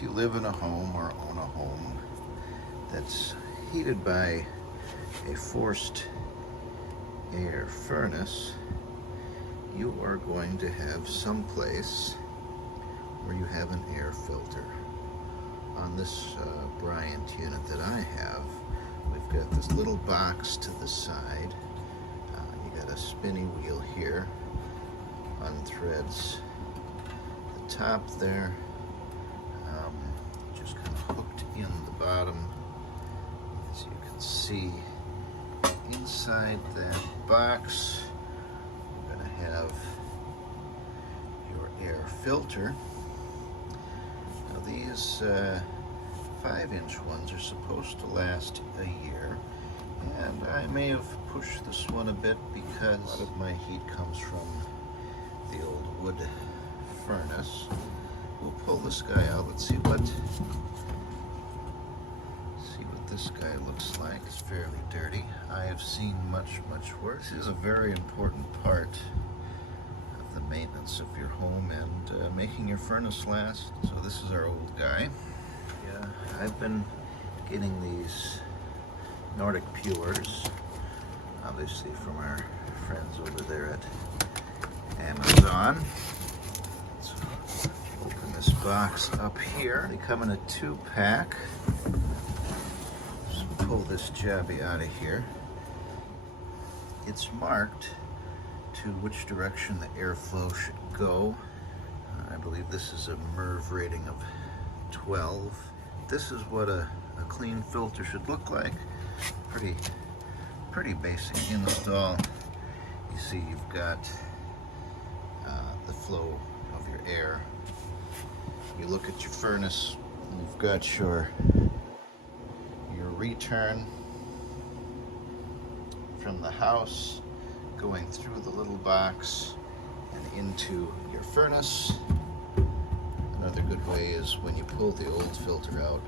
If you live in a home or own a home that's heated by a forced air furnace, you are going to have some place where you have an air filter. On this Bryant unit that I have, we've got this little box to the side. You got a spinny wheel here, unthreads the top there, just kind of hooked in the bottom. As you can see, inside that box, you're going to have your air filter. Now these 5-inch ones are supposed to last a year, and I may have pushed this one a bit because a lot of my heat comes from the old wood furnace. We'll pull this guy out. Let's see what this guy looks like. It's fairly dirty. I have seen much worse. This is a very important part of the maintenance of your home and making your furnace last. So this is our old guy. Yeah, I've been getting these Nordic Pures, obviously from our friends over there at Amazon. So open this box up here. They come in a 2-pack. Just pull this jabby out of here. It's marked to which direction the airflow should go. I believe this is a MERV rating of 12. This is what a clean filter should look like. Pretty basic install. You see you've got the flow of your air. You look at your furnace, you've got your return from the house going through the little box and into your furnace. Another good way is when you pull the old filter out,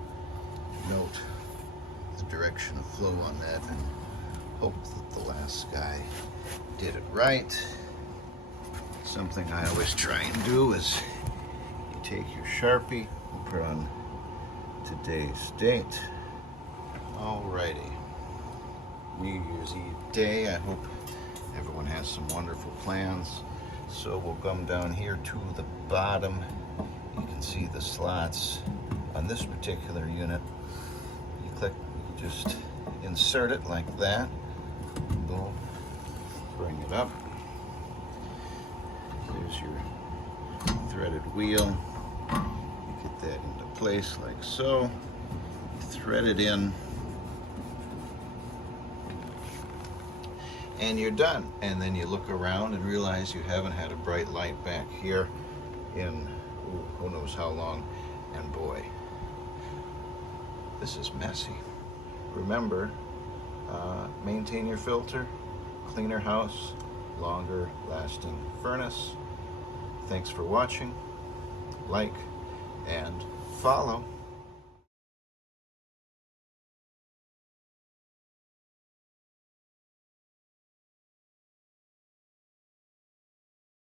note the direction of flow on that and hope that the last guy did it right. Something I always try and do is you take your Sharpie and put on today's date. Alrighty, New Year's Eve day. I hope everyone has some wonderful plans. So we'll come down here to the bottom. You can see the slots on this particular unit. You click, you just insert it like that. Boom, bring it up. There's your threaded wheel. You get that into place like so. Thread it in. And you're done. And then you look around and realize you haven't had a bright light back here in who knows how long, and boy, this is messy. Remember, maintain your filter, cleaner house, longer lasting furnace. Thanks for watching. Like and follow.